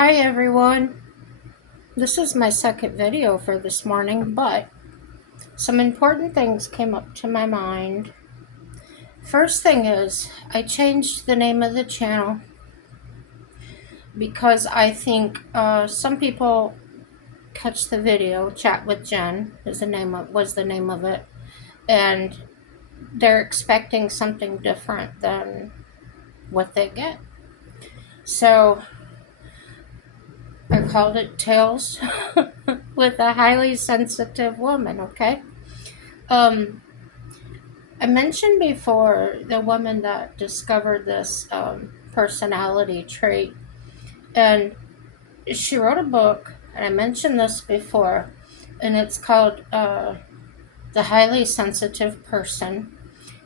Hi everyone. This is my second video for this morning, but some important things came up to my mind. First thing is, I changed the name of the channel because I think some people catch the video. Chat with Jen was the name of it, and they're expecting something different than what they get. So I called it Tales with a Highly Sensitive Woman. Okay. Um, I mentioned before the woman that discovered this personality trait, and she wrote a book, and I mentioned this before, and it's called The Highly Sensitive Person.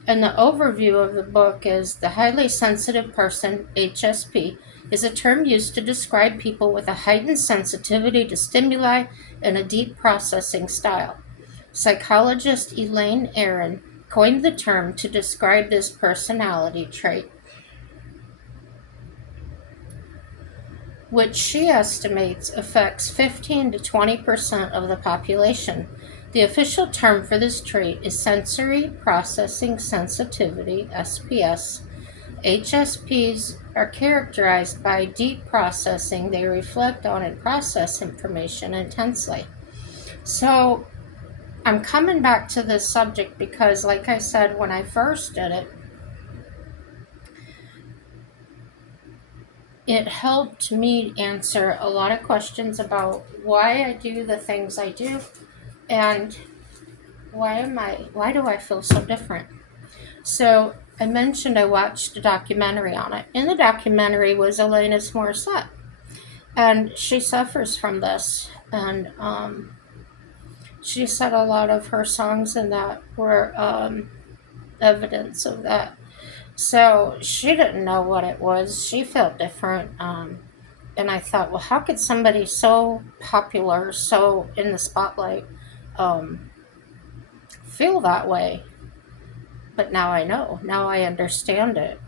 And the overview of the book is the highly sensitive person, HSP, is a term used to describe people with a heightened sensitivity to stimuli and a deep processing style. Psychologist Elaine Aron coined the term to describe this personality trait, which she estimates affects 15 to 20% of the population. The official term for this trait is sensory processing sensitivity, SPS. HSPs are characterized by deep processing. They reflect on and process information intensely. So I'm coming back to this subject because, like I said, when I first did it, it helped me answer a lot of questions about why I do the things I do and why do I feel so different. So I mentioned I watched a documentary on it. In the documentary was Alanis Morissette, and she suffers from this, and she said a lot of her songs in that were evidence of that. So she didn't know what it was. She felt different. And I thought, well, how could somebody so popular, so in the spotlight, um, feel that way? But now I know. Now I understand it.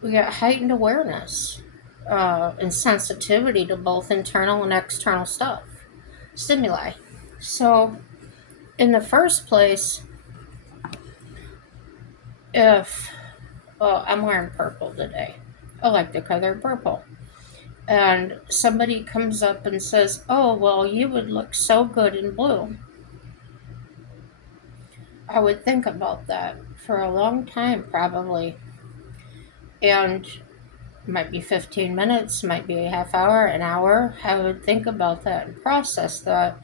We got heightened awareness and sensitivity to both internal and external stuff, stimuli. So, in the first place, if I'm wearing purple today, I like the color purple, and somebody comes up and says, "Oh, well, you would look so good in blue," I would think about that for a long time, probably. And might be 15 minutes, might be a half hour, an hour. I would think about that and process that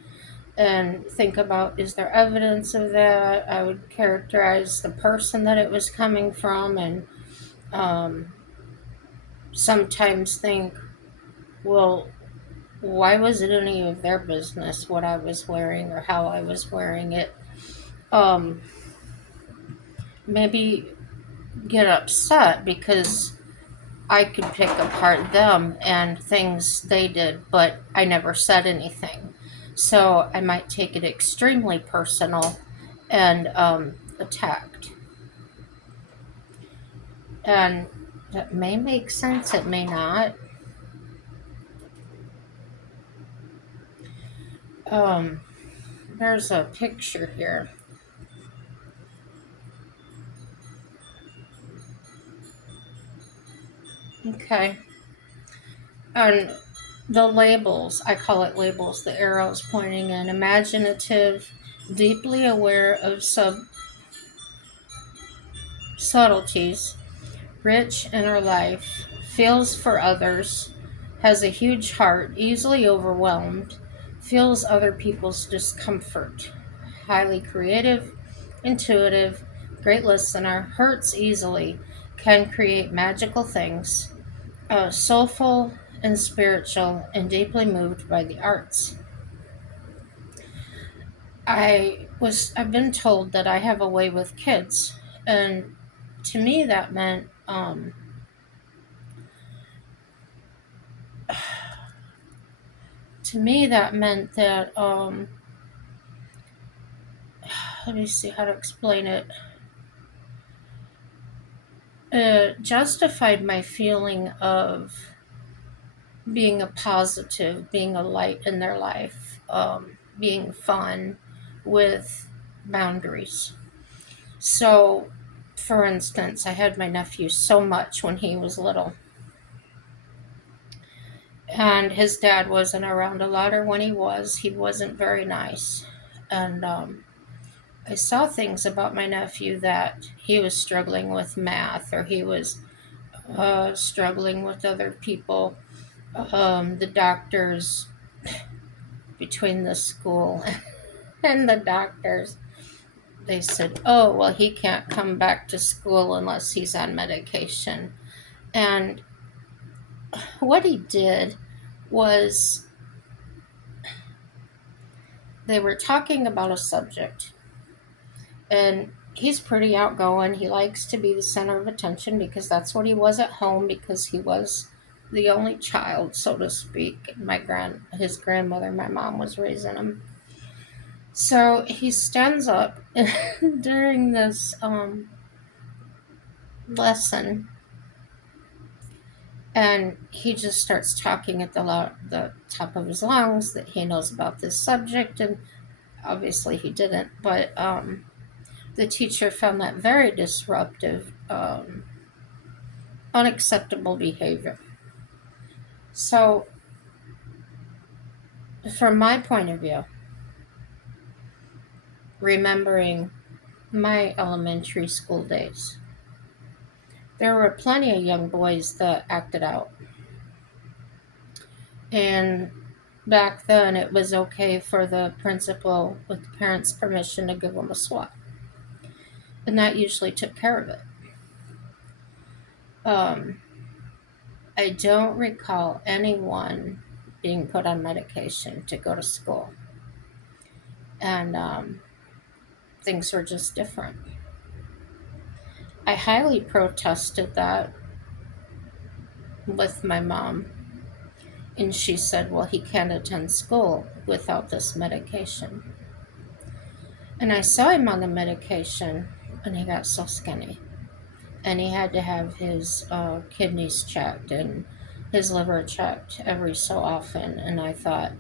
and think about, is there evidence of that? I would characterize the person that it was coming from, and um, sometimes think, well, why was it any of their business what I was wearing or how I was wearing it? Um, Maybe get upset because I could pick apart them and things they did, but I never said anything. So I might take it extremely personal and attacked. And that may make sense, it may not. Um, there's a picture here. Okay. And the labels, I call it labels, the arrows pointing in imaginative, deeply aware of subtleties, rich inner life, feels for others, has a huge heart, easily overwhelmed, feels other people's discomfort, highly creative, intuitive, great listener, hurts easily, can create magical things, soulful and spiritual, and deeply moved by the arts. I've been told that I have a way with kids, and to me that meant that let me see how to explain it. justified my feeling of being a positive, being a light in their life, being fun with boundaries. So, for instance, I had my nephew so much when he was little, and his dad wasn't around a lot, or when he wasn't very nice. And I saw things about my nephew that he was struggling with math, or he was struggling with other people. The doctors, between the school and the doctors, they said, oh, well, he can't come back to school unless he's on medication. And what he did was they were talking about a subject, and he's pretty outgoing. He likes to be the center of attention because that's what he was at home, because he was the only child, so to speak. His grandmother, my mom, was raising him. So he stands up during this lesson, and he just starts talking at the top of his lungs that he knows about this subject, and obviously he didn't. But the teacher found that very disruptive, unacceptable behavior. So, from my point of view, remembering my elementary school days, there were plenty of young boys that acted out. And back then, it was okay for the principal, with the parents' permission, to give them a swat. And that usually took care of it. Um, I don't recall anyone being put on medication to go to school. And things were just different. I highly protested that with my mom, and she said, well, he can't attend school without this medication. And I saw him on the medication, and he got so skinny. And he had to have his kidneys checked and his liver checked every so often. And I thought,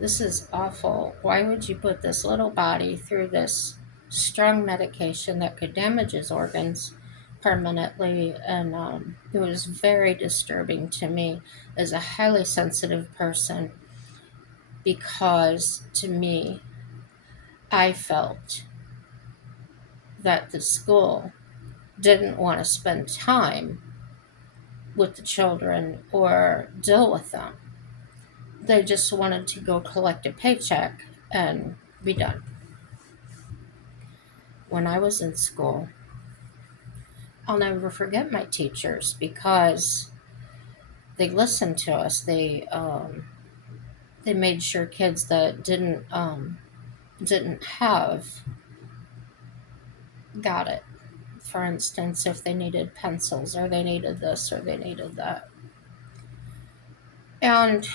this is awful. Why would you put this little body through this strong medication that could damage his organs permanently? And it was very disturbing to me as a highly sensitive person, because to me, I felt that the school didn't want to spend time with the children or deal with them. They just wanted to go collect a paycheck and be done. When I was in school, I'll never forget my teachers, because they listened to us. They made sure kids that didn't have got it. For instance, if they needed pencils, or they needed this, or they needed that. And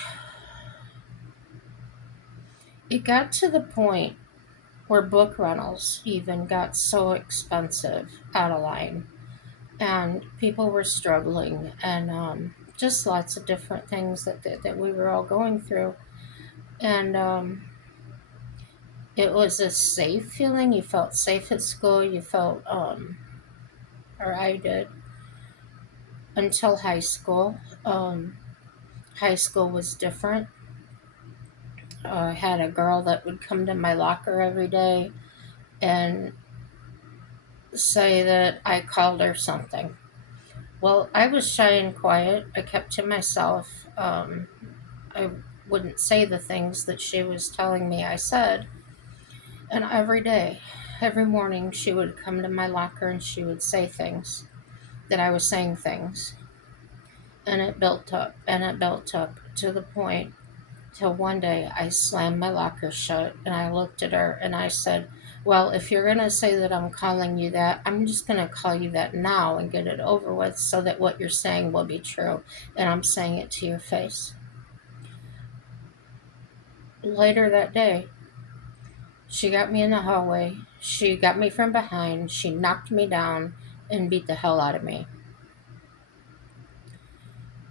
it got to the point where book rentals even got so expensive, out of line, and people were struggling, and just lots of different things that we were all going through. And it was a safe feeling. You felt safe at school. You felt, or I did, until high school. High school was different. I had a girl that would come to my locker every day and say that I called her something. Well, I was shy and quiet. I kept to myself. I wouldn't say the things that she was telling me I said. And every day, every morning, she would come to my locker and she would say things, that I was saying things. And it built up, and it built up, to the point till one day I slammed my locker shut, and I looked at her and I said, well, if you're going to say that I'm calling you that, I'm just going to call you that now and get it over with, so that what you're saying will be true. And I'm saying it to your face. Later that day, she got me in the hallway. She got me from behind. She knocked me down and beat the hell out of me.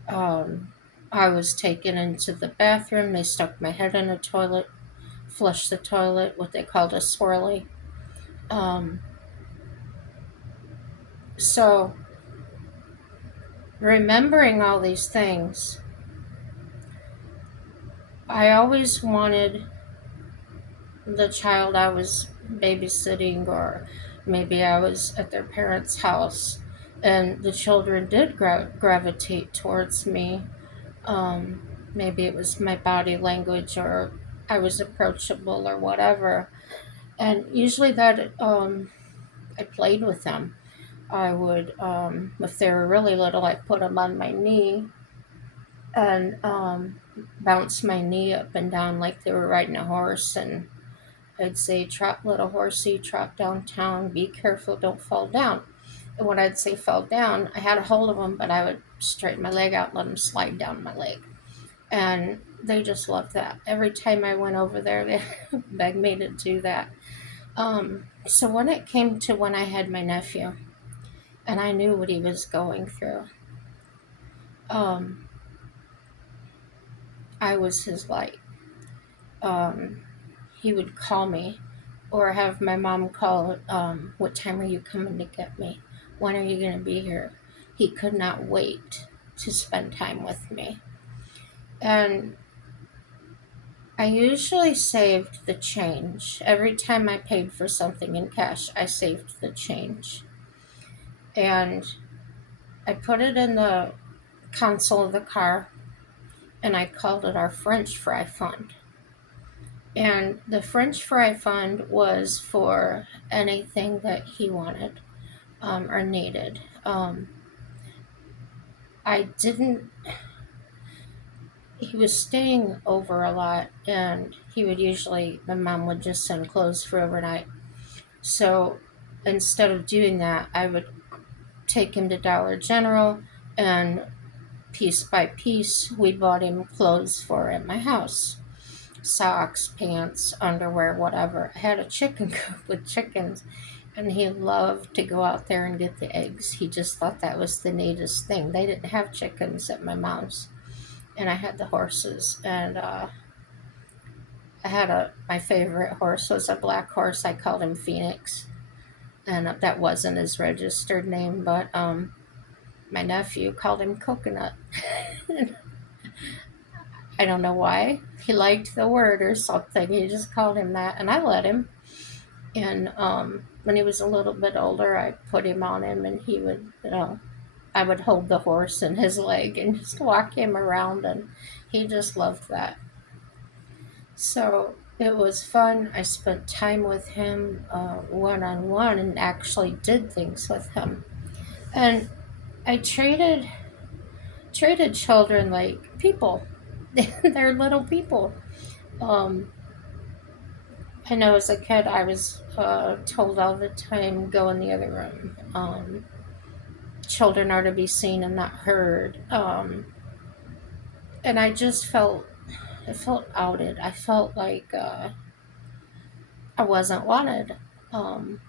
Um, I was taken into the bathroom. They stuck my head in a toilet, flushed the toilet, what they called a swirly. Um, so, remembering all these things, I always wanted the child I was babysitting, or maybe I was at their parents' house, and the children did gravitate towards me. Um, Maybe it was my body language, or I was approachable, or whatever. And usually that I played with them. I would, if they were really little, I'd put them on my knee and bounce my knee up and down like they were riding a horse. And I'd say, "Trot, little horsey, trot downtown. Be careful, don't fall down." And when I'd say fall down, I had a hold of them, but I would straighten my leg out and let them slide down my leg. And they just loved that. Every time I went over there, they begged me to do that. So when it came to when I had my nephew, and I knew what he was going through, um, I was his light. Um, he would call me or have my mom call, "What time are you coming to get me? When are you going to be here?" He could not wait to spend time with me. And I usually saved the change. Every time I paid for something in cash, I saved the change. And I put it in the console of the car, and I called it our French fry fund. And the French fry fund was for anything that he wanted, or needed. I didn't, he was staying over a lot, and he would usually, my mom would just send clothes for overnight. So instead of doing that, I would take him to Dollar General, and piece by piece, we bought him clothes for at my house: socks, pants, underwear, whatever. I had a chicken coop with chickens, and he loved to go out there and get the eggs. He just thought that was the neatest thing. They didn't have chickens at my mom's, and I had the horses. And I had my favorite horse was a black horse. I called him Phoenix, and that wasn't his registered name, but my nephew called him Coconut. I don't know why. He liked the word or something. He just called him that, and I let him. And when he was a little bit older, I put him on him, and he would, I would hold the horse in his leg and just walk him around, and he just loved that. So it was fun. I spent time with him, one on one, and actually did things with him. And I treated children like people. They're little people. Um, I know as a kid, I was told all the time, "Go in the other room." Children are to be seen and not heard. And I felt outed. I felt like I wasn't wanted. Um,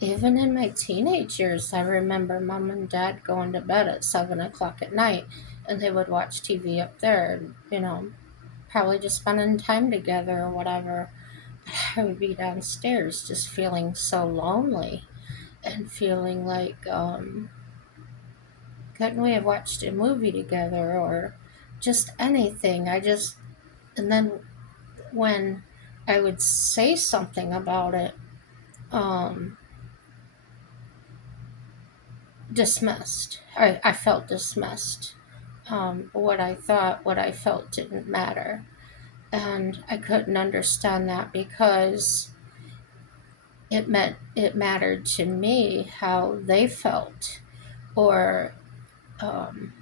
Even in my teenage years, I remember mom and dad going to bed at 7 o'clock at night, and they would watch TV up there, probably just spending time together or whatever. I would be downstairs just feeling so lonely, and feeling like, couldn't we have watched a movie together, or just anything? And then when I would say something about it, um, dismissed. I felt dismissed. What I thought, what I felt didn't matter. And I couldn't understand that, because it mattered to me how they felt. Or um,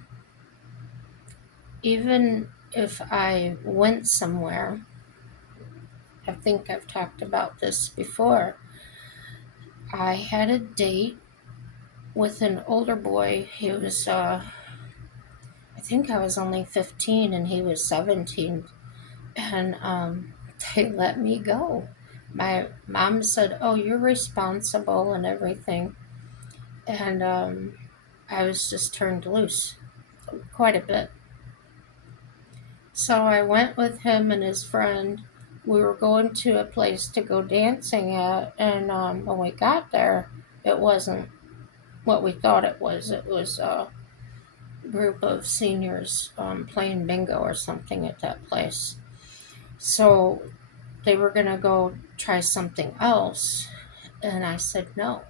even if I went somewhere, I think I've talked about this before. I had a date with an older boy. He was, I think I was only 15 and he was 17. And they let me go. My mom said, "Oh, you're responsible and everything." And I was just turned loose quite a bit. So I went with him and his friend. We were going to a place to go dancing at, and when we got there, it wasn't what we thought it was. It was a group of seniors playing bingo or something at that place. So they were going to go try something else, and I said no.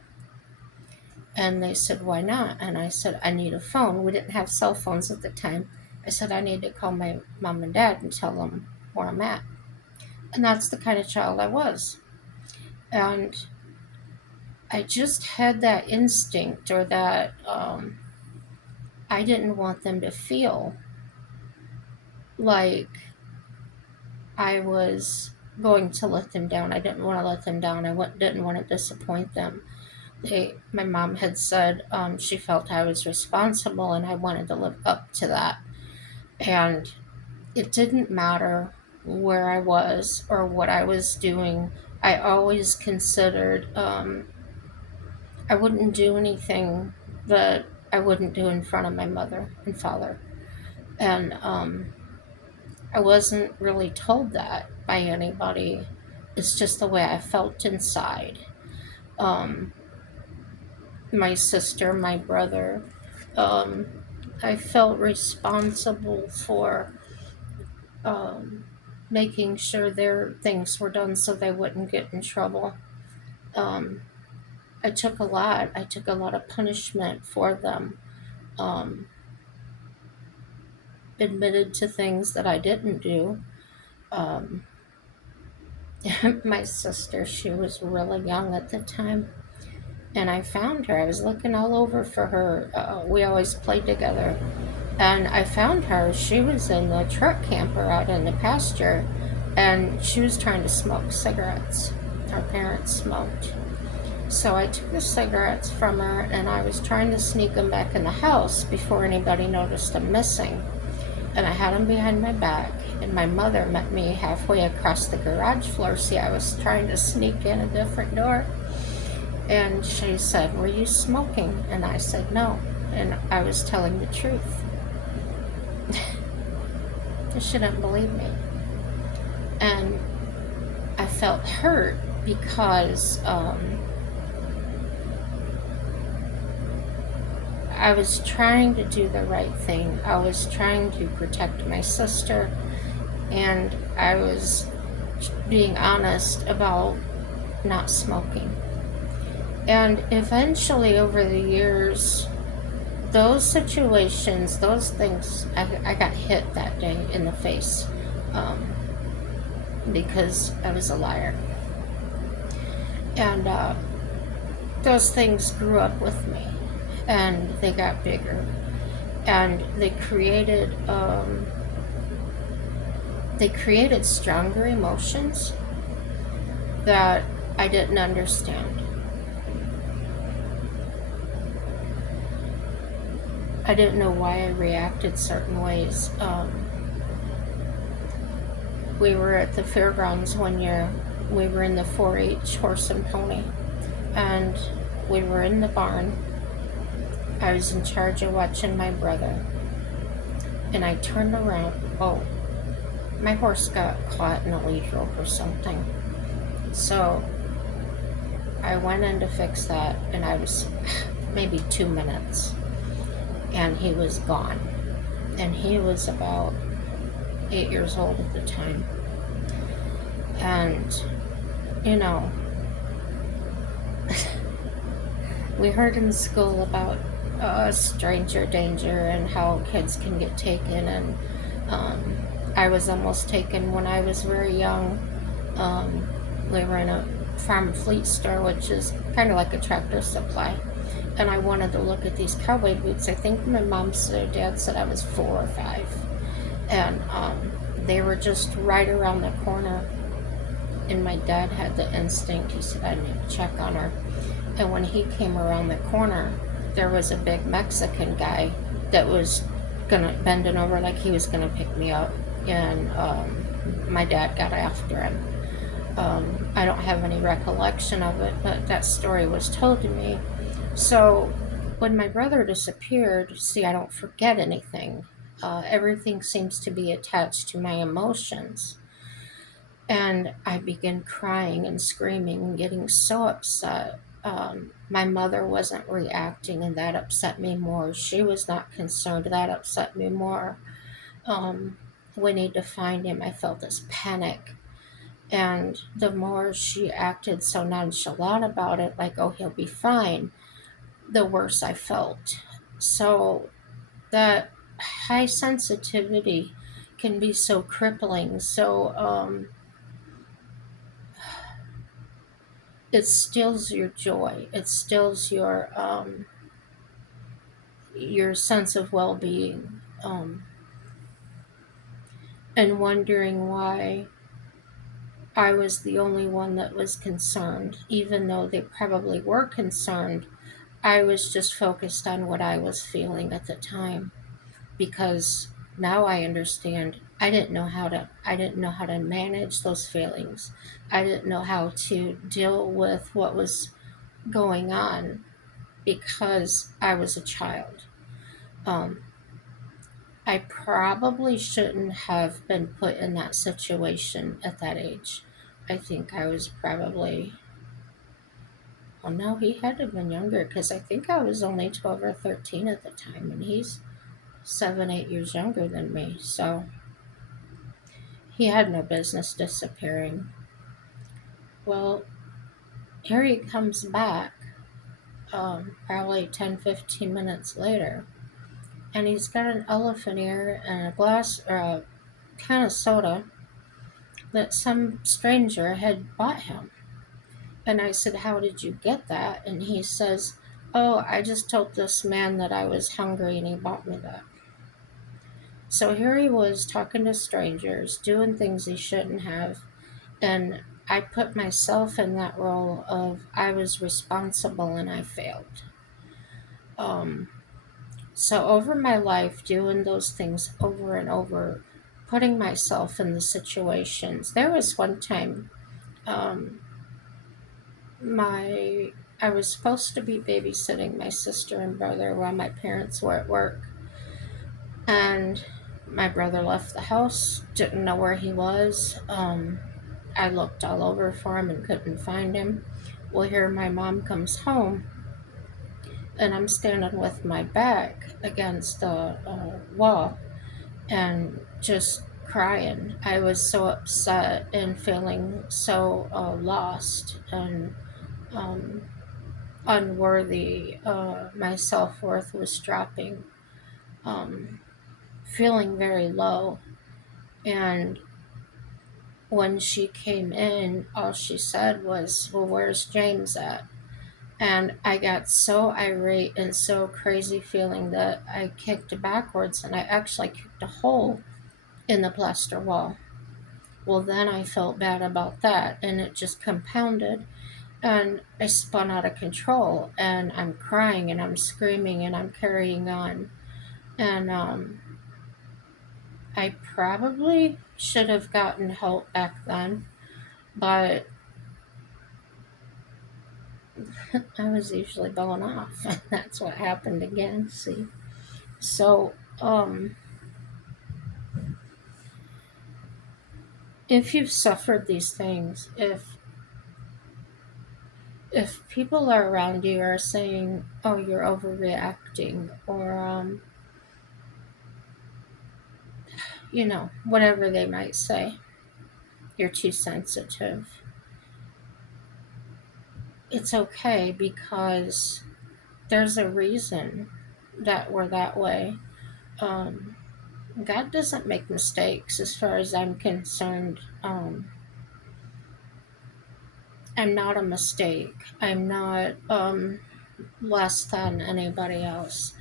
And they said, why not? And I said, I need a phone. We didn't have cell phones at the time. I said, I need to call my mom and dad and tell them where I'm at. And that's the kind of child I was. And I just had that instinct, or that I didn't want them to feel like I was going to let them down. I didn't want to let them down. Didn't want to disappoint them. My mom had said she felt I was responsible, and I wanted to live up to that. And it didn't matter where I was or what I was doing. I always considered I wouldn't do anything that I wouldn't do in front of my mother and father. And I wasn't really told that by anybody. It's just the way I felt inside. Um, my sister, my brother, um, I felt responsible for um, making sure their things were done so they wouldn't get in trouble. Um, I took a lot. I took a lot of punishment for them. Um, Admitted to things that I didn't do. Um, my sister, she was really young at the time, and I found her. I was looking all over for her. We always played together, and I found her. She was in the truck camper out in the pasture, and she was trying to smoke cigarettes. Our parents smoked. So I took the cigarettes from her, and I was trying to sneak them back in the house before anybody noticed them missing. And I had them behind my back, and my mother met me halfway across the garage floor. See, I was trying to sneak in a different door. And she said, were you smoking? And I said, no. And I was telling the truth. She didn't believe me. And I felt hurt because I was trying to do the right thing. I was trying to protect my sister, and I was being honest about not smoking. And eventually, over the years, those situations, those things, I got hit that day in the face because I was a liar. And those things grew up with me, and they got bigger, and they created stronger emotions that I didn't understand. I didn't know why I reacted certain ways. We were at the fairgrounds one year. We were in the 4-H horse and pony, and we were in the barn. I was in charge of watching my brother, and I turned around. Oh, my horse got caught in a lead rope or something. So I went in to fix that, and I was maybe 2 minutes, and he was gone. And he was about 8 years old at the time. And, you know, we heard in school about stranger danger and how kids can get taken. And I was almost taken when I was very young. We were in a farm fleet store, which is kind of like a Tractor Supply. And I wanted to look at these cowboy boots. I think my mom said, dad said I was 4 or 5. And they were just right around the corner. And my dad had the instinct. He said, I need to check on her. And when he came around the corner, there was a big Mexican guy that was bending over like he was gonna pick me up. And my dad got after him. I don't have any recollection of it, but that story was told to me. So When my brother disappeared, see, I don't forget anything. Everything seems to be attached to my emotions. And I began crying and screaming and getting so upset. My mother wasn't reacting, and that upset me more. She was not concerned. That upset me more. Um, we need to find him. I felt this panic. And the more she acted so nonchalant about it, like, oh, he'll be fine, the worse I felt. So that high sensitivity can be so crippling. So it stills your joy. It stills your sense of well-being, and wondering why I was the only one that was concerned, even though they probably were concerned. I was just focused on what I was feeling at the time, because now I understand. I didn't know how to manage those feelings. I didn't know how to deal with what was going on because I was a child. Um, I probably shouldn't have been put in that situation at that age. I think I was probably, well, no, he had to have been younger, because I think I was only 12 or 13 at the time, and he's 7, 8 years younger than me. So he had no business disappearing. Well, here he comes back, probably 10, 15 minutes later, and he's got an elephant ear and a glass or a can of soda that some stranger had bought him. And I said, how did you get that? And he says, oh, I just told this man that I was hungry and he bought me that. So here he was talking to strangers, doing things he shouldn't have. And I put myself in that role of I was responsible and I failed. Um, so over my life, doing those things over and over, putting myself in the situations. There was one time, um, my I was supposed to be babysitting my sister and brother while my parents were at work, and my brother left the house, didn't know where he was. I looked all over for him and couldn't find him. Well, here my mom comes home, and I'm standing with my back against the wall and just crying. I was so upset and feeling so lost and um, unworthy. My self worth was dropping, um, feeling very low. And when she came in, all she said was, well, where's James at? And I got so irate and so crazy feeling that I kicked backwards, and I actually kicked a hole in the plaster wall. Well, then I felt bad about that, and it just compounded. And I spun out of control, and I'm crying and I'm screaming and I'm carrying on. And I probably should have gotten help back then, but I was usually going off. And that's what happened again. See? So, if you've suffered these things, if people are around you are saying, "Oh, you're overreacting," or whatever they might say, you're too sensitive. It's okay, because there's a reason that we're that way. Um, God doesn't make mistakes, as far as I'm concerned. I'm not a mistake. I'm not less than anybody else.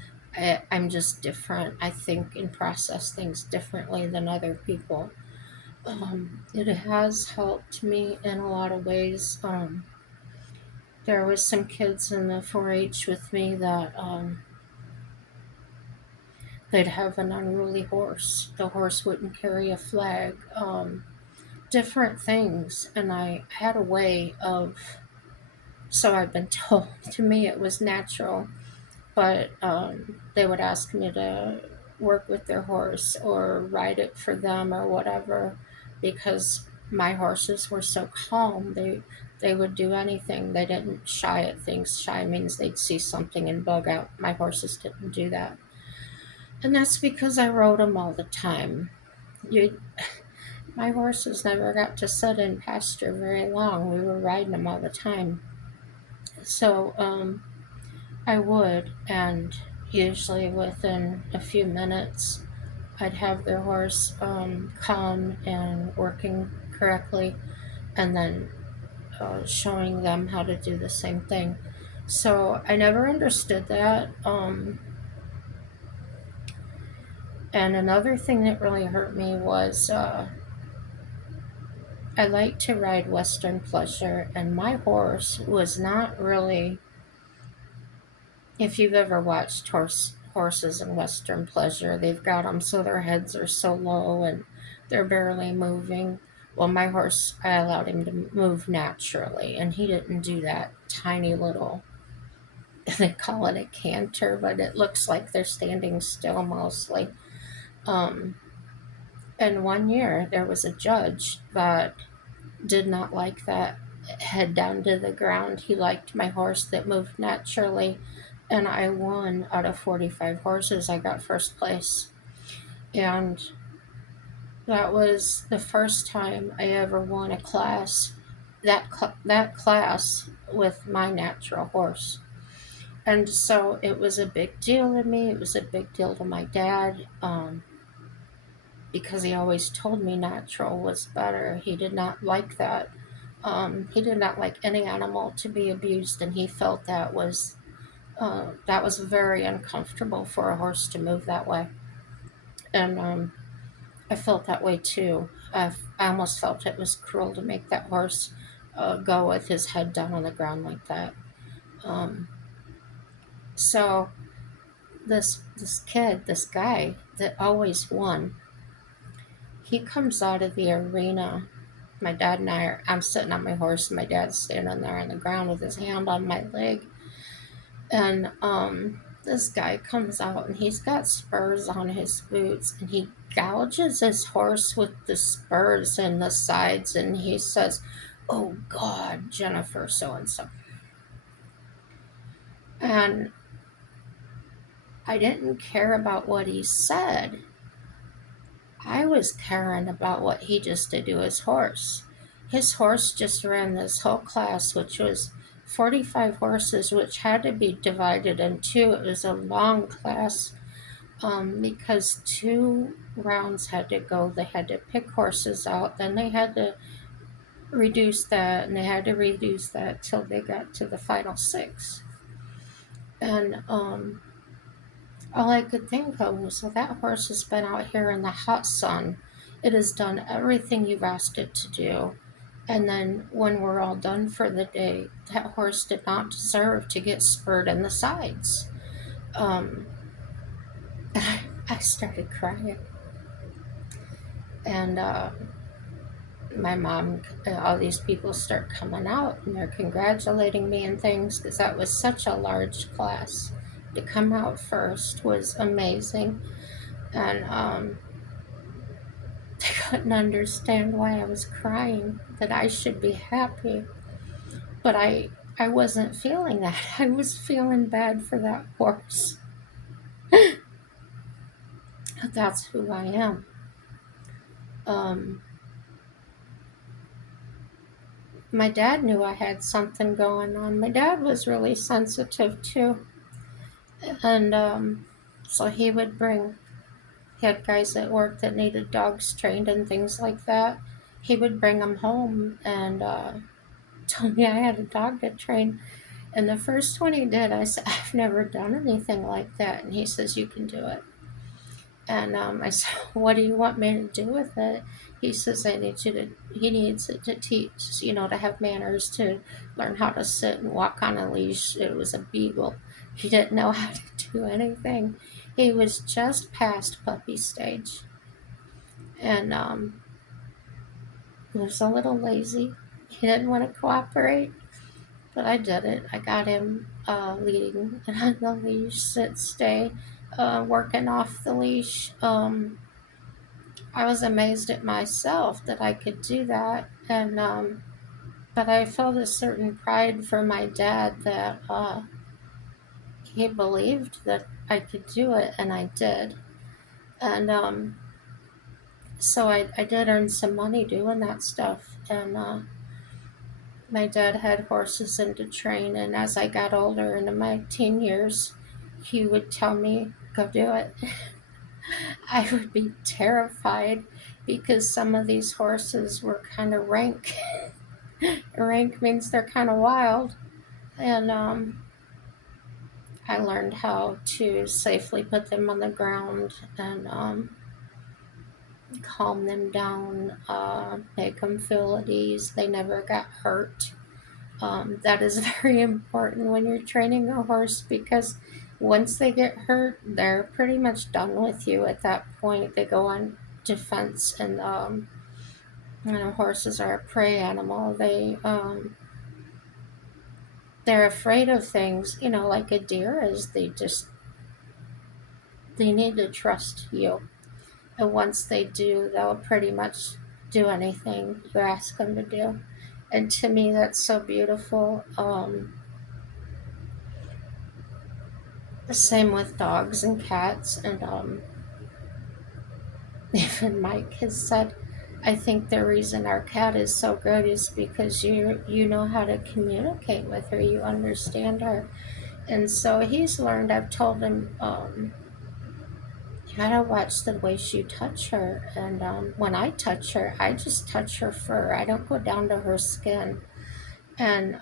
I'm just different. I think and process things differently than other people. It has helped me in a lot of ways. There was some kids in the 4-H with me that they'd have an unruly horse. The horse wouldn't carry a flag. Different things, and I had a way of. So I've been told. To me, it was natural but they would ask me to work with their horse or ride it for them or whatever, because my horses were so calm. They would do anything. They didn't shy at things. Shy means they'd see something and bug out. My horses didn't do that, and that's because I rode them all the time. You, my horses never got to sit in pasture very long. We were riding them all the time. So I would, and usually within a few minutes, I'd have their horse calm and working correctly, and then showing them how to do the same thing. So I never understood that. And another thing that really hurt me was I like to ride Western Pleasure, and my horse was not really. If you've ever watched horses in Western Pleasure, they've got them so their heads are so low and they're barely moving. Well, my horse, I allowed him to move naturally, and he didn't do that tiny little. They call it a canter, but it looks like they're standing still mostly. Um, and one year there was a judge that did not like that head down to the ground. He liked my horse that moved naturally, and I won out of 45 horses. I got first place, and that was the first time I ever won a class. That class with my natural horse, and so it was a big deal to me. It was a big deal to my dad. Because he always told me natural was better. He did not like that. He did not like any animal to be abused, and he felt that was very uncomfortable for a horse to move that way. And I felt that way too. I almost felt it was cruel to make that horse go with his head down on the ground like that. Um, so this guy that always won, he comes out of the arena. My dad and I'm sitting on my horse, and my dad's standing there on the ground with his hand on my leg. And this guy comes out, and he's got spurs on his boots, and he gouges his horse with the spurs in the sides, and he says, "Oh God, Jennifer, so and so." And I didn't care about what he said. I was caring about what he just did to his horse. His horse just ran this whole class, which was 45 horses, which had to be divided in two. It was a long class because two rounds had to go. They had to pick horses out, then they had to reduce that, and they had to reduce that till they got to the final six. And all I could think of was, well, that horse has been out here in the hot sun. It has done everything you've asked it to do. And then when we're all done for the day, that horse did not deserve to get spurred in the sides. Um, I started crying. And my mom, all these people start coming out, and they're congratulating me and things, because that was such a large class. To come out first was amazing. And I couldn't understand why I was crying, that I should be happy. But I wasn't feeling that. I was feeling bad for that horse. That's who I am. Um, my dad knew I had something going on. My dad was really sensitive too. And so he had guys at work that needed dogs trained and things like that. He would bring them home and told me I had a dog to train. And the first one he did, I said, "I've never done anything like that." And he says, "You can do it." And I said, "What do you want me to do with it?" He says, he needs it to teach, to have manners, to learn how to sit and walk on a leash. It was a beagle. He didn't know how to do anything. He was just past puppy stage. And he was a little lazy. He didn't want to cooperate, but I did it. I got him leading on the leash, sit, stay, working off the leash. I was amazed at myself that I could do that, and but I felt a certain pride for my dad that he believed that I could do it, and I did. And so I did earn some money doing that stuff, and my dad had horses in to train, and as I got older into my teen years, he would tell me, go do it. I would be terrified because some of these horses were kind of rank. Rank means they're kind of wild. And I learned how to safely put them on the ground and calm them down, make them feel at ease. They never got hurt. That is very important when you're training a horse because once they get hurt, they're pretty much done with you at that point. They go on defense, and horses are a prey animal. They're afraid of things, like a deer is. They need to trust you, and once they do, they'll pretty much do anything you ask them to do. And to me, that's so beautiful. The same with dogs and cats, and even Mike has said, I think the reason our cat is so good is because you know how to communicate with her, you understand her, and so he's learned. I've told him, you gotta watch the way you touch her, and when I touch her, I just touch her fur. I don't go down to her skin, and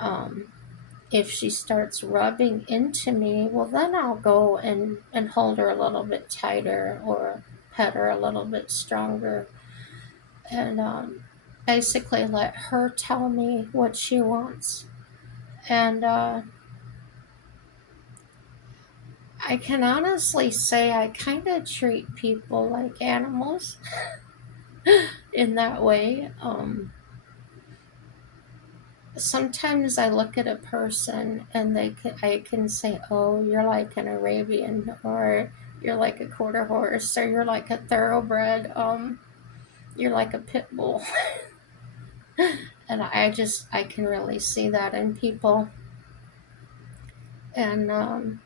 if she starts rubbing into me, well, then I'll go and hold her a little bit tighter or pet her a little bit stronger, and basically let her tell me what she wants. And I can honestly say I kind of treat people like animals in that way. Sometimes I look at a person and I can say, "Oh, you're like an Arabian," or "You're like a quarter horse," or "You're like a thoroughbred." You're like a pit bull, and I can really see that in people, and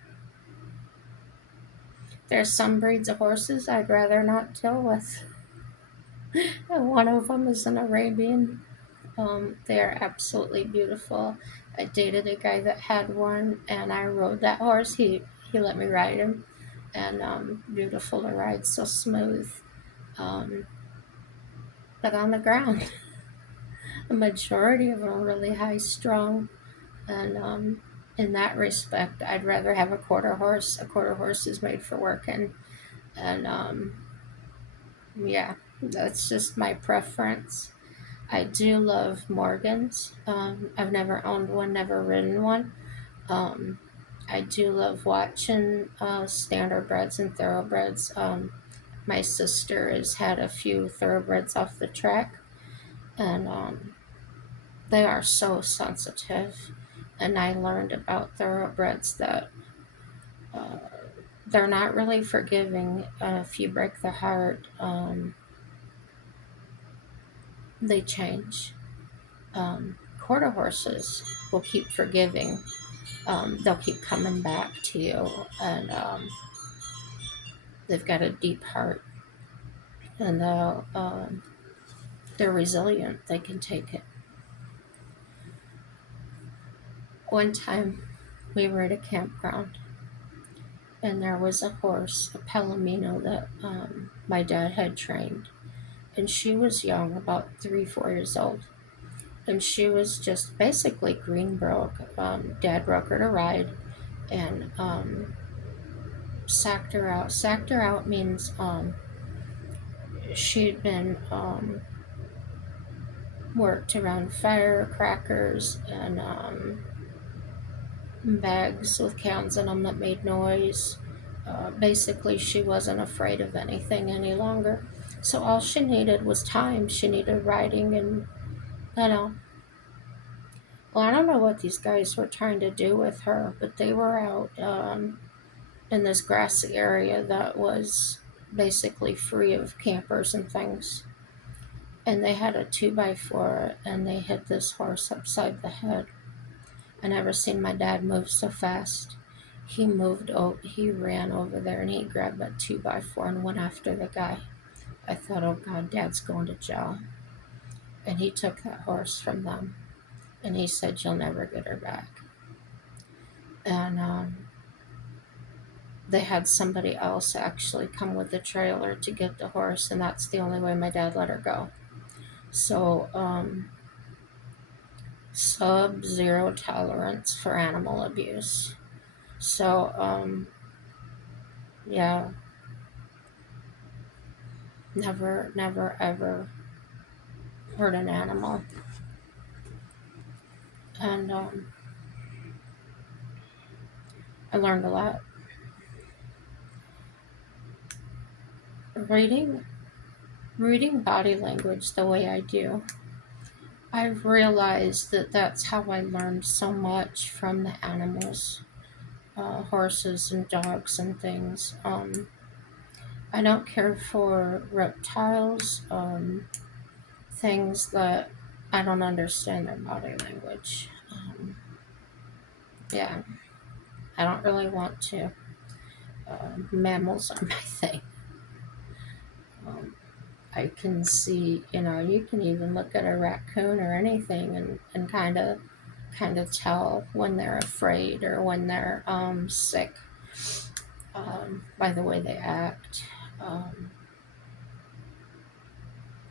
there's some breeds of horses I'd rather not deal with. And one of them is an Arabian. They are absolutely beautiful. I dated a guy that had one, and I rode that horse. He let me ride him, and beautiful to ride, so smooth. Um, but on the ground, a majority of them are really high strung, and in that respect, I'd rather have a quarter horse. A quarter horse is made for working, and yeah, that's just my preference. I do love Morgans. I've never owned one, never ridden one. Um, I do love watching standardbreds and thoroughbreds. My sister has had a few thoroughbreds off the track, and they are so sensitive. And I learned about thoroughbreds that uh, they're not really forgiving if you break their heart. They change. Quarter horses will keep forgiving. They'll keep coming back to you, and they've got a deep heart, and they're resilient. They can take it. One time, we were at a campground, and there was a horse, a Palomino, that my dad had trained, and she was young, about 3, 4 years old, and she was just basically green broke. Dad broke her to ride, and sacked her out. Sacked her out means she'd been worked around firecrackers and bags with cans in them that made noise. Basically, she wasn't afraid of anything any longer. So all she needed was time. She needed riding, and you know, Well, I don't know what these guys were trying to do with her, but they were out in this grassy area that was basically free of campers and things. And they had a 2x4 and they hit this horse upside the head. I never seen my dad move so fast. He ran over there and he grabbed that 2x4 and went after the guy. I thought, oh God, Dad's going to jail. And he took that horse from them. And he said, you'll never get her back. And they had somebody else actually come with the trailer to get the horse, and that's the only way my dad let her go. So, sub-zero tolerance for animal abuse. So, yeah, never, ever hurt an animal. And I learned a lot. Reading, reading body language the way I do, I've realized that that's how I learned so much from the animals, horses and dogs and things. I don't care for reptiles, things that I don't understand their body language. Yeah, I don't really want to. Mammals are my thing. Um, I can see, you can even look at a raccoon or anything and kind of tell when they're afraid or when they're sick, by the way they act. Um,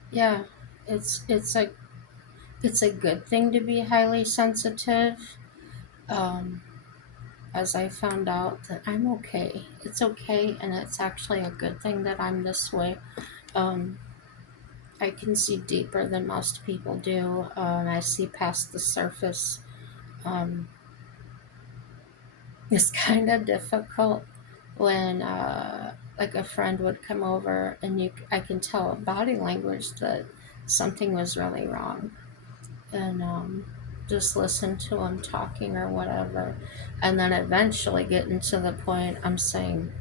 yeah, it's it's a good thing to be highly sensitive. Um, as I found out that I'm okay. It's okay, and it's actually a good thing that I'm this way. Um, I can see deeper than most people do. I see past the surface. Um, it's kind of difficult when, like, a friend would come over, and I can tell body language that something was really wrong, and just listen to them talking or whatever, and then eventually getting to the point I'm saying,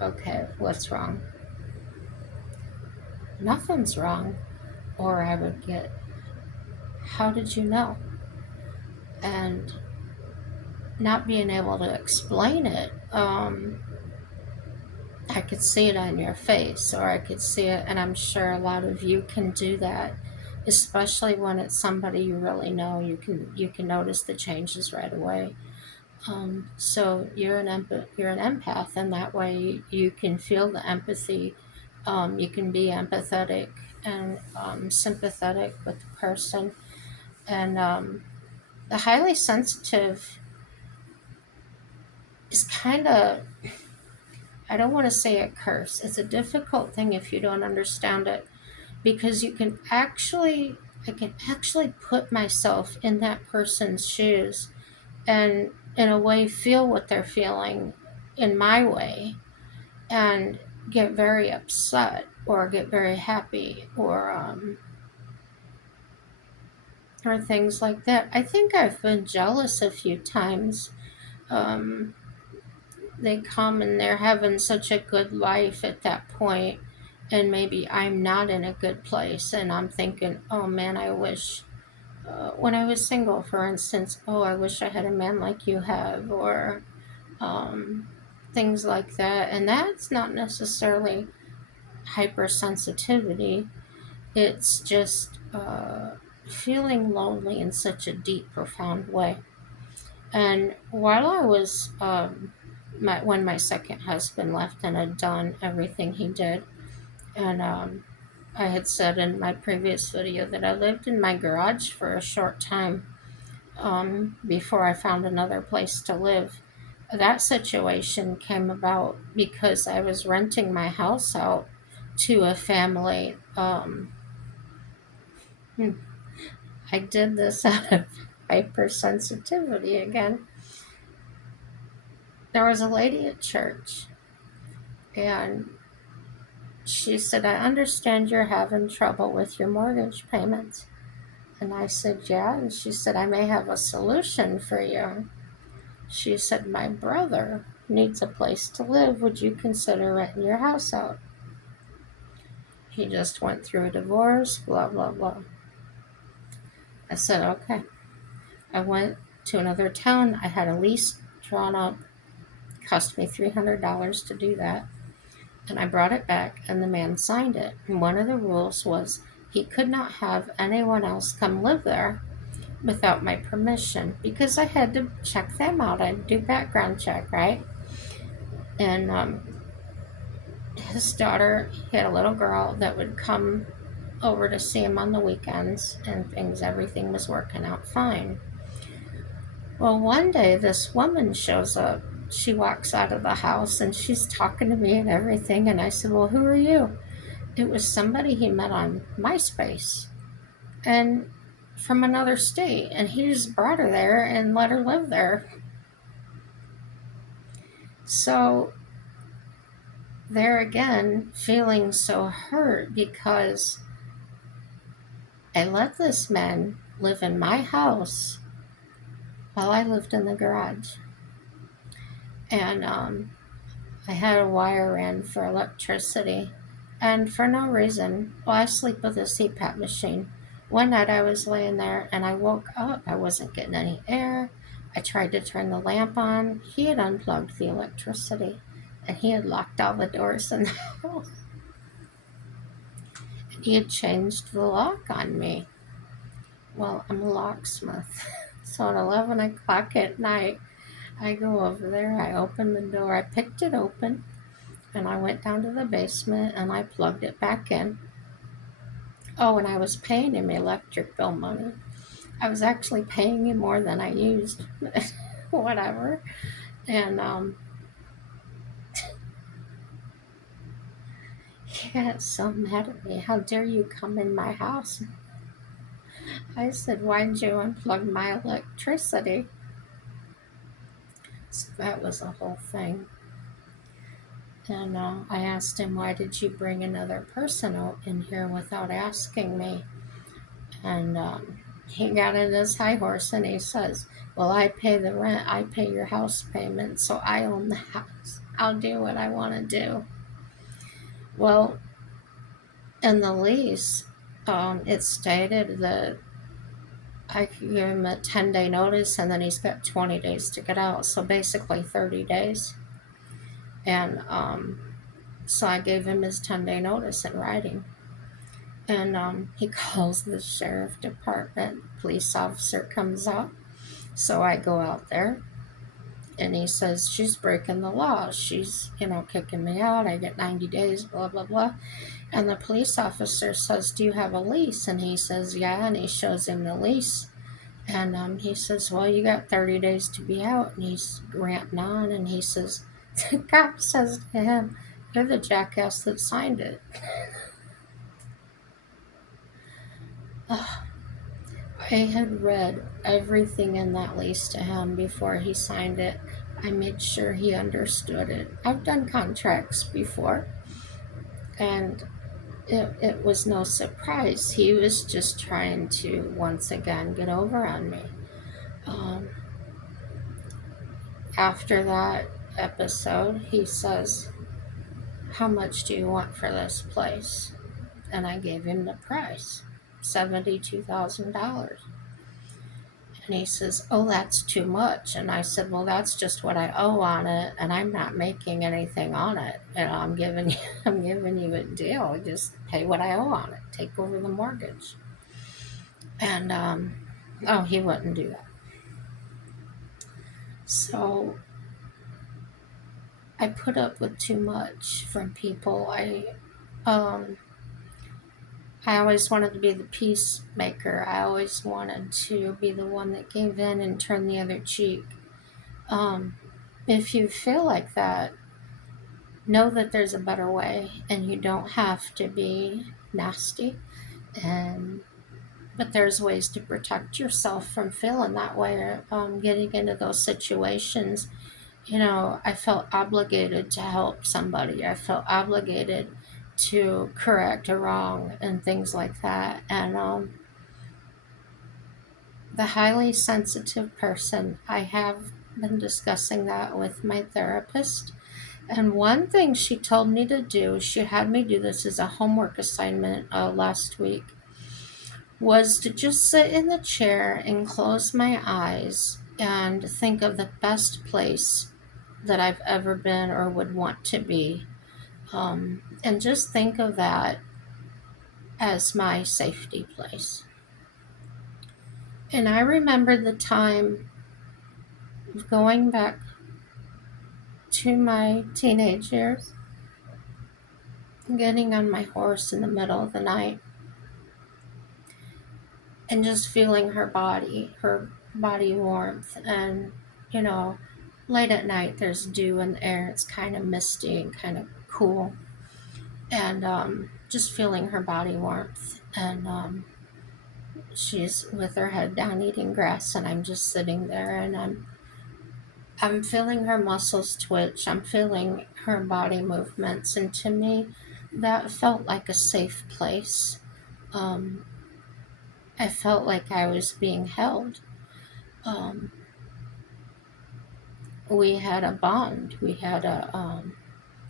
okay, what's wrong? Nothing's wrong. Or I would get, how did you know? And not being able to explain it, I could see it on your face, or I could see it, and I'm sure a lot of you can do that, especially when it's somebody you really know. You can notice the changes right away. So you're an empath, and that way you can feel the empathy. You can be empathetic and sympathetic with the person, and the highly sensitive is kind of, I don't want to say a curse. It's a difficult thing if you don't understand it, because I can actually put myself in that person's shoes and in a way feel what they're feeling in my way and get very upset or get very happy or things like that. I think I've been jealous a few times. Um, they come and they're having such a good life at that point, and maybe I'm not in a good place, and I'm thinking, oh man, I wish, when I was single, for instance, oh, I wish I had a man like you have, or um, things like that. And that's not necessarily hypersensitivity, it's just feeling lonely in such a deep, profound way. And while I was, when my second husband left and had done everything he did, and I had said in my previous video that I lived in my garage for a short time before I found another place to live. That situation came about because I was renting my house out to a family. Hmm, I did this out of hypersensitivity again. There was a lady at church, and she said, I understand you're having trouble with your mortgage payments. And I said, yeah. And she said, I may have a solution for you. She said, my brother needs a place to live. Would you consider renting your house out? He just went through a divorce, blah, blah, blah. I said, okay. I went to another town. I had a lease drawn up. It cost me $300 to do that. And I brought it back, and the man signed it. And one of the rules was he could not have anyone else come live there without my permission, because I had to check them out. I'd do background check, right? And his daughter, he had a little girl that would come over to see him on the weekends, and everything was working out fine. Well, one day this woman shows up. She walks out of the house and she's talking to me and everything. And I said, well, who are you? It was somebody he met on MySpace and from another state. And he just brought her there and let her live there. So there again, feeling so hurt because I let this man live in my house while I lived in the garage. And I had a wire in for electricity. And for no reason, well, I sleep with a CPAP machine. One night I was laying there and I woke up. I wasn't getting any air. I tried to turn the lamp on. He had unplugged the electricity and he had locked all the doors in the house. And he had changed the lock on me. Well, I'm a locksmith. So at 11 o'clock at night, I go over there, I open the door, I picked it open, and I went down to the basement and I plugged it back in. Oh, and I was paying him electric bill money. I was actually paying him more than I used. Whatever. And he got so mad at me. How dare you come in my house? I said, why did you unplug my electricity? So that was the whole thing. And I asked him, why did you bring another person out in here without asking me? And he got in his high horse and he says, well, I pay the rent, I pay your house payment, so I own the house. I'll do what I want to do. Well, in the lease, it stated that I could give him a 10-day notice and then he's got 20 days to get out. So basically 30 days. And so I gave him his 10-day notice in writing. And he calls the sheriff department. Police officer comes out. So I go out there. And he says, she's breaking the law. She's, kicking me out. I get 90 days, blah, blah, blah. And the police officer says, do you have a lease? And he says, yeah. And he shows him the lease. And he says, well, you got 30 days to be out. And he's ranting on. And he says, the cop says to him, you're the jackass that signed it. I had read everything in that lease to him before he signed it. I made sure he understood it. I've done contracts before, and it was no surprise. He was just trying to, once again, get over on me. After that episode, he says, how much do you want for this place? And I gave him the price, $72,000. And he says, oh, that's too much. And I said, well, that's just what I owe on it, and I'm not making anything on it. I'm giving you a deal. Just pay what I owe on it. Take over the mortgage. And he wouldn't do that. So I put up with too much from people. I always wanted to be the peacemaker. I always wanted to be the one that gave in and turned the other cheek. If you feel like that, know that there's a better way, and you don't have to be nasty. But there's ways to protect yourself from feeling that way, or getting into those situations. I felt obligated to help somebody. I felt obligated to correct a wrong and things like that. And the highly sensitive person, I have been discussing that with my therapist. And one thing she told me to do, she had me do this as a homework assignment last week, was to just sit in the chair and close my eyes and think of the best place that I've ever been or would want to be. And just think of that as my safety place. And I remember the time of going back to my teenage years, getting on my horse in the middle of the night, and just feeling her body warmth. And, you know, late at night, there's dew in the air. It's kind of misty and kind of cool. And just feeling her body warmth. And she's with her head down eating grass, and I'm just sitting there, and I'm feeling her muscles twitch. I'm feeling her body movements. And to me, that felt like a safe place. Um, I felt like I was being held. Um, we had a bond.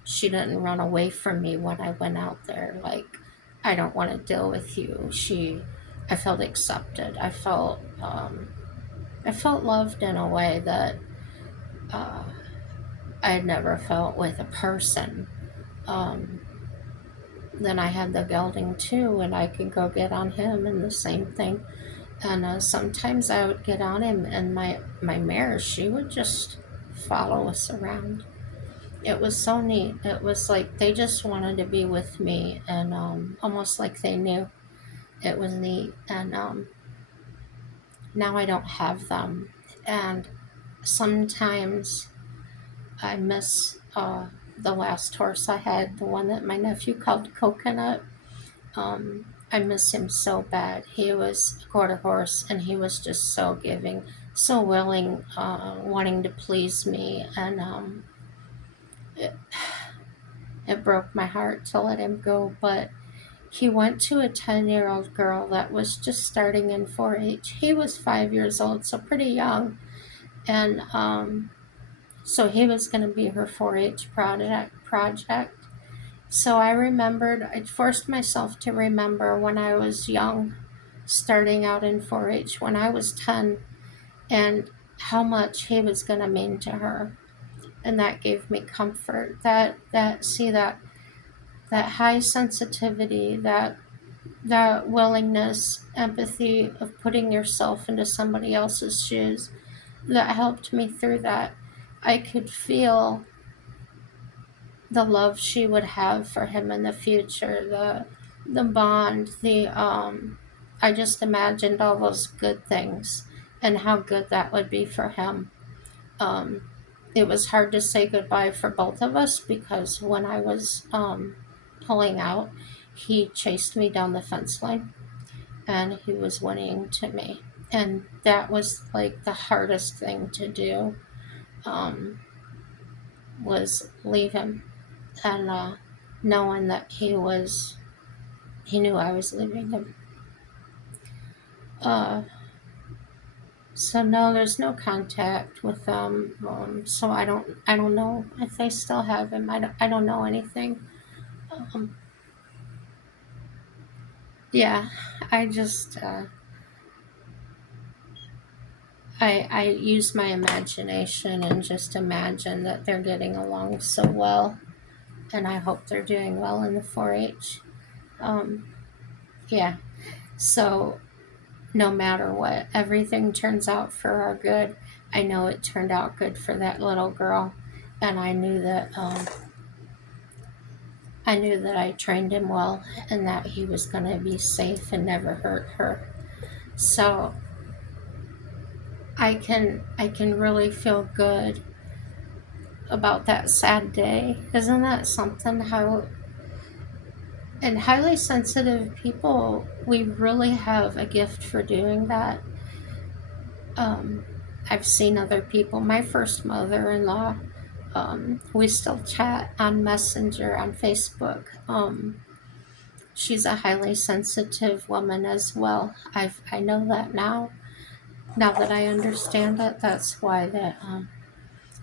She didn't run away from me when I went out there. Like, I don't want to deal with you. I felt accepted. I felt loved in a way that uh, I had never felt with a person. Um, then I had the gelding too, and I could go get on him, and the same thing. And sometimes I would get on him, and my mare, she would just follow us around. It was so neat. It was like they just wanted to be with me, and almost like they knew. It was neat. And now I don't have them. And sometimes I miss the last horse I had, the one that my nephew called Coconut. I miss him so bad. He was a quarter horse, and he was just so giving, so willing, wanting to please me. And it, it broke my heart to let him go. But he went to a 10-year-old girl that was just starting in 4 H. He was 5 years old, so pretty young. And so he was going to be her 4 H project. So I forced myself to remember when I was young, starting out in 4 H, when I was 10, and how much he was going to mean to her. And that gave me comfort. That high sensitivity, that willingness, empathy of putting yourself into somebody else's shoes, that helped me through that. I could feel the love she would have for him in the future, the bond, the I just imagined all those good things and how good that would be for him. Um, it was hard to say goodbye for both of us because when I was pulling out, he chased me down the fence line and he was whinnying to me. And that was like the hardest thing to do, um, was leave him. And knowing that he knew I was leaving him. Uh, so no, there's no contact with them. So I don't know if they still have him. I don't know anything. Um, yeah, I just I use my imagination and just imagine that they're getting along so well, and I hope they're doing well in the 4-H. Um, yeah. So no matter what, everything turns out for our good. I know it turned out good for that little girl, and I knew that I trained him well, and that he was going to be safe and never hurt her. So I can really feel good about that sad day. Isn't that something? How and highly sensitive people, we really have a gift for doing that. Um, I've seen other people. My first mother-in-law, we still chat on Messenger on Facebook. She's a highly sensitive woman as well. I know that now, Now that I understand it, that's why that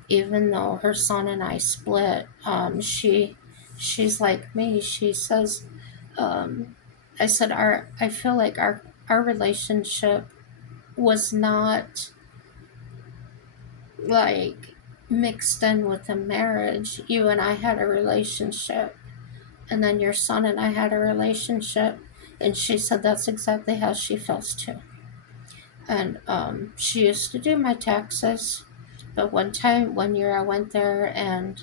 even though her son and I split, she's like me. She says, um, I said I feel like our relationship was not like mixed in with the marriage. You and I had a relationship, and then your son and I had a relationship, and she said that's exactly how she feels too. And she used to do my taxes, but one year I went there, and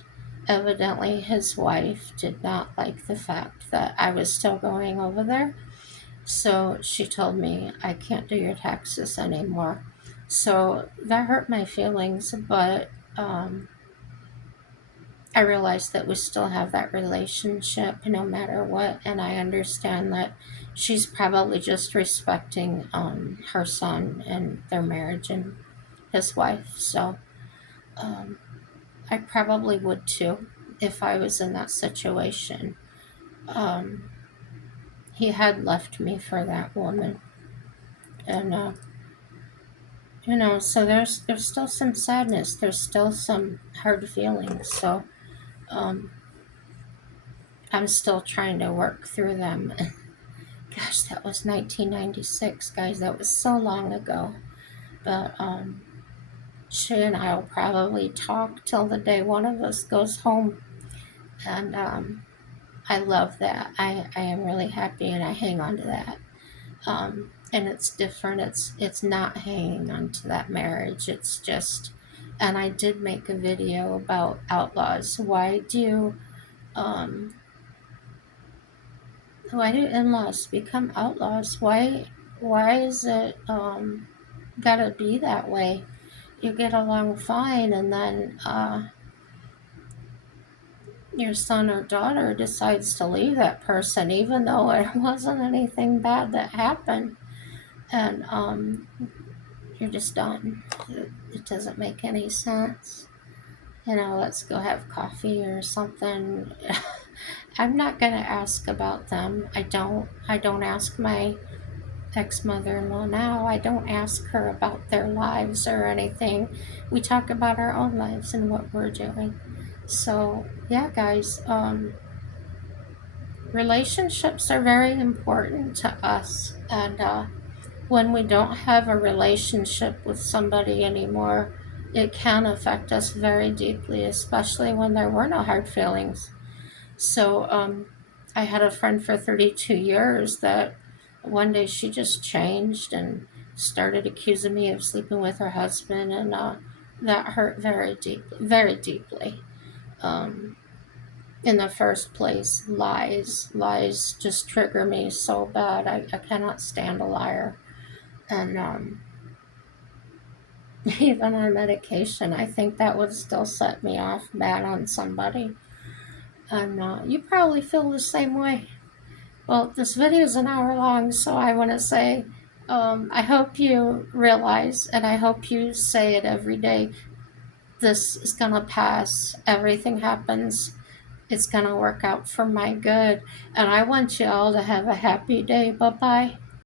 evidently his wife did not like the fact that I was still going over there. So she told me I can't do your taxes anymore. So that hurt my feelings, but I realize that we still have that relationship no matter what, and I understand that she's probably just respecting her son and their marriage and his wife. So um, I probably would too if I was in that situation. Um, he had left me for that woman, and so there's still some sadness. There's still some hard feelings. So um, I'm still trying to work through them. Gosh, that was 1996, guys. That was so long ago. But she and I will probably talk till the day one of us goes home. And I love that. I am really happy and I hang on to that. And it's different. It's not hanging on to that marriage. It's just, and I did make a video about outlaws. Um, why do in-laws become outlaws? Why is it gotta be that way? You get along fine, and then your son or daughter decides to leave that person, even though it wasn't anything bad that happened, and you're just done. It doesn't make any sense. Let's go have coffee or something. I'm not gonna ask about them. I don't ask my ex-mother-in-law now. I don't ask her about their lives or anything. We talk about our own lives and what we're doing. So yeah, guys, relationships are very important to us, and when we don't have a relationship with somebody anymore, it can affect us very deeply, especially when there were no hard feelings. So I had a friend for 32 years that one day she just changed and started accusing me of sleeping with her husband, and that hurt very deeply, very deeply. Um, in the first place, lies just trigger me so bad. I cannot stand a liar, and even on medication, I think that would still set me off bad on somebody. And you probably feel the same way. Well, this video is an hour long, so I want to say I hope you realize, and I hope you say it every day, this is going to pass. Everything happens. It's going to work out for my good. And I want you all to have a happy day. Bye bye.